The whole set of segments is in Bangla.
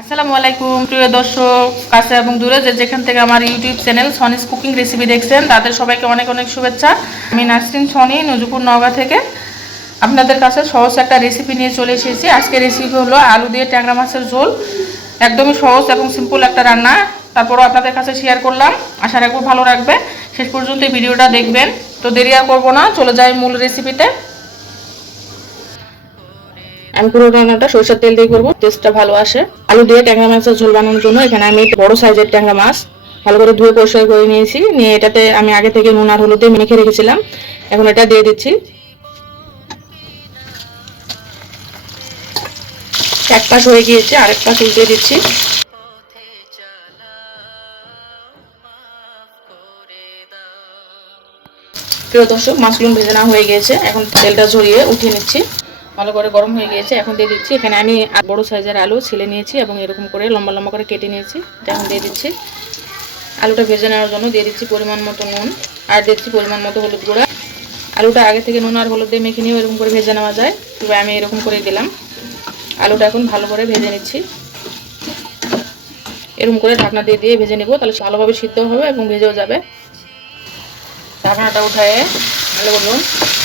আসসালামু আলাইকুম, প্রিয় দর্শক, কাছে এবং দূরে যে যেখান থেকে আমার ইউটিউব চ্যানেল সনিস কুকিং রেসিপি দেখছেন, তাদের সবাইকে অনেক অনেক শুভেচ্ছা। আমি নাসরিন সনি নজুপুর নওগাঁ থেকে। আপনাদের কাছে সহজ একটা রেসিপি নিয়ে চলে এসেছি। আজকে রেসিপি হলো আলু দিয়ে ট্যাংরা মাছের ঝোল। একদমই সহজ এবং সিম্পল একটা রান্না। তারপরও আপনাদের কাছে শেয়ার করলাম। আশা রাখব ভালো রাখবে শেষ পর্যন্ত ভিডিওটা দেখবেন। তো দেরি আর করব না, চলে যাই মূল রেসিপিতে আমি পুরো রান্নাটা সরষের তেল দিয়ে করব টেস্টটা ভালো আসে। আলু দিয়ে ট্যাংরা মাছের ঝোল বানানোর জন্য এখানে আমি বড় সাইজের ট্যাংরা মাছ ভালো করে ধুয়ে পরিষ্কার করে নিয়েছি। নিয়ে এটাতে আমি আগে থেকে নুন আর হলুদে মেখে রেখেছিলাম। এখন এটা দিয়ে দিচ্ছি। এক পাশ হয়ে গিয়েছে, আরেক পাশ উল্টে দিচ্ছি। প্রিয় দর্শক, মাশরুম ভেজে না হয়ে গিয়েছে। এখন তেলটা ঝরিয়ে উঠিয়ে নিচ্ছি। ভালো করে গরম হয়ে গিয়েছে, এখন দিয়ে দিচ্ছি। এখানে আমি বড় সাইজের আলু ছিলে নিয়েছি এবং এরকম করে লম্বা লম্বা করে কেটে নিয়েছি এখন দিয়ে দিচ্ছি। আলুটা ভেজে নেওয়ার জন্য দিয়ে দিচ্ছি পরিমাণ মতো নুন, আর দিচ্ছি পরিমাণ মতো হলুদ গুঁড়া। আলুটা আগে থেকে নুন আর হলুদ দিয়ে মেখে নিয়েও এরকম করে ভেজে নেওয়া যায়। তবে আমি এরকম করে দিলাম। আলুটা এখন ভালো করে ভেজে নিচ্ছি। এরকম করে ঢাকনা দিয়ে দিয়ে ভেজে নেব, তাহলে ভালোভাবে সিদ্ধ হবে এবং ভেজেও যাবে। ঢাকনাটা উঠায়ে বলুন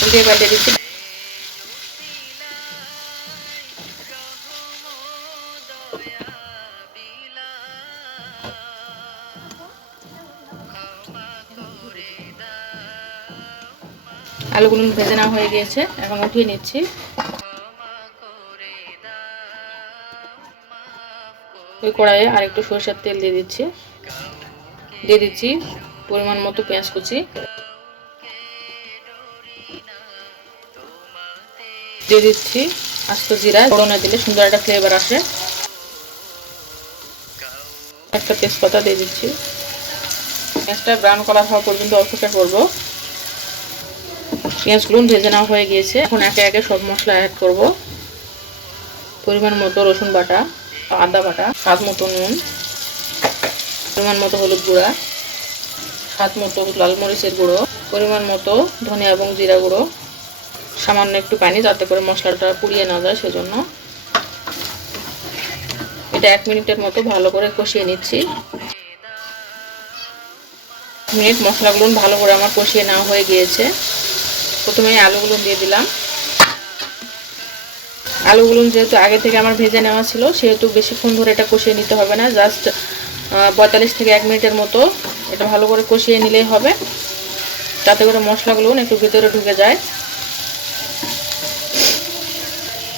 উল্টে পাল্টে দিচ্ছি। আলুগুলো ভেজে নেওয়া হয়ে গিয়েছে, এখন উঠিয়ে নিচ্ছি। ওই কড়াইয়ে আর একটু সরষের তেল দিয়ে দিচ্ছি। দিয়ে দিচ্ছি পরিমাণ মতো পেঁয়াজ কুচি। দিয়ে দিচ্ছি আস্ত জিরা, ফোড়নে দিলে সুন্দর একটা ফ্লেভার আসে। একটা তেজপাতা দিয়ে দিচ্ছি। পেঁয়াজটা ব্রাউন কালার হওয়া পর্যন্ত অপেক্ষা করব। পেঁয়াজগুলো ভেজে নেওয়া হয়ে গিয়েছে। এখন একে একে সব মশলা অ্যাড করব। পরিমাণ মতো রসুন বাটা, আদা বাটা, স্বাদ মতো নুন, পরিমাণ মতো হলুদ গুঁড়া, স্বাদ মতো লাল মরিচের গুঁড়ো, পরিমাণ মতো ধনিয়া এবং জিরা গুঁড়ো, সামান্য একটু পানি যাতে করে মশলাটা পুড়িয়ে না যায় সেজন্য। এটা এক মিনিটের মতো ভালো করে কষিয়ে নিচ্ছি। মিনিট মশলাগুলো ভালো করে আমার কষিয়ে নেওয়া হয়ে গিয়েছে। প্রথমে আলুগুলো দিয়ে দিলাম। আলুগুলো যেহেতু আগে থেকে আমার ভেজে নেওয়া ছিল, সেহেতু বেশিক্ষণ ধরে এটা কষিয়ে নিতে হবে না জাস্ট পঁয়তাল্লিশ থেকে এক মিনিটের মতো এটা ভালো করে কষিয়ে নিলেই হবে। তাতে করে মশলাগুলো একটু ভেতরে ঢুকে যায়।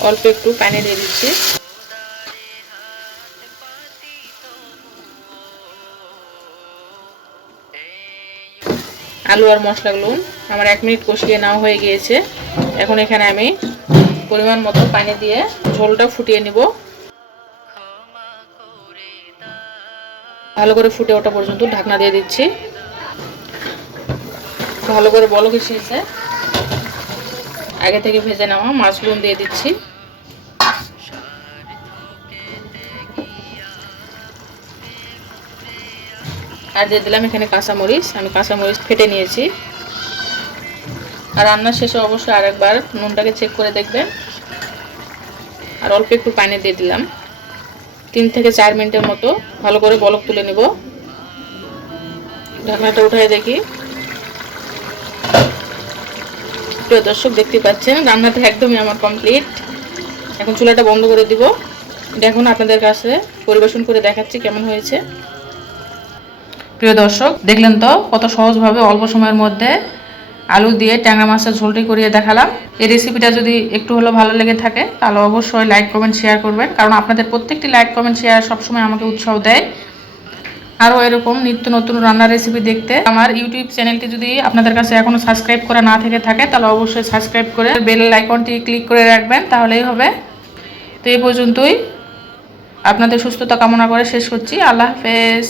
অল্প একটু পানি দিয়ে দিচ্ছি। আলু আর মশলাগুলো আমার এক মিনিট কষিয়ে নেওয়া হয়ে গিয়েছে। এখন এখানে আমি পরিমাণ মতো পানি দিয়ে ঝোলটা ফুটিয়ে নিব। ভালো করে ফুটে ওঠা পর্যন্ত ঢাকনা দিয়ে দিচ্ছি। ভালো করে বলক এসেছে আগে থেকে ভেজে নেওয়া মাছগুলো দিয়ে দিচ্ছি। আর দিয়ে দিলাম এখানে কাঁচামরিচ। আমি কাঁচামরিচ ফেটে নিয়েছি। আর রান্নার শেষে অবশ্যই আরেকবার নুনটাকে চেক করে দেখবেন। আর অল্প একটু পানি দিয়ে দিলাম। তিন থেকে চার মিনিটের মতো ভালো করে বলক তুলে নেব। ঢাকনাটা উঠাই দেখি। প্রিয় দর্শক দেখতে পাচ্ছেন, রান্নাটা একদমই আমার কমপ্লিট এখন চুলাটা বন্ধ করে দিব। দেখুন আপনাদের কাছে পরিবেশন করে দেখাচ্ছি কেমন হয়েছে। প্রিয় দর্শক, দেখলেন তো কত সহজভাবে অল্প সময়ের মধ্যে আলু দিয়ে ট্যাংরা মাছের ঝোলটি করিয়ে দেখালাম। এই রেসিপিটা যদি একটু হলেও ভালো লেগে থাকে, তাহলে অবশ্যই লাইক কমেন্ট শেয়ার করবেন। কারণ আপনাদের প্রত্যেকটি লাইক কমেন্ট শেয়ার সবসময় আমাকে উৎসাহ দেয়। আরও এরকম নিত্য নতুন রান্নার রেসিপি দেখতে। আমার ইউটিউব চ্যানেলটি যদি আপনাদের কাছে এখনও সাবস্ক্রাইব করা না থেকে থাকে, তাহলে অবশ্যই সাবস্ক্রাইব করে বেল আইকনটি ক্লিক করে রাখবেন, তাহলেই হবে। তো এই পর্যন্তই। আপনাদের সুস্থতা কামনা করে শেষ করছি। আল্লাহ হাফেজ।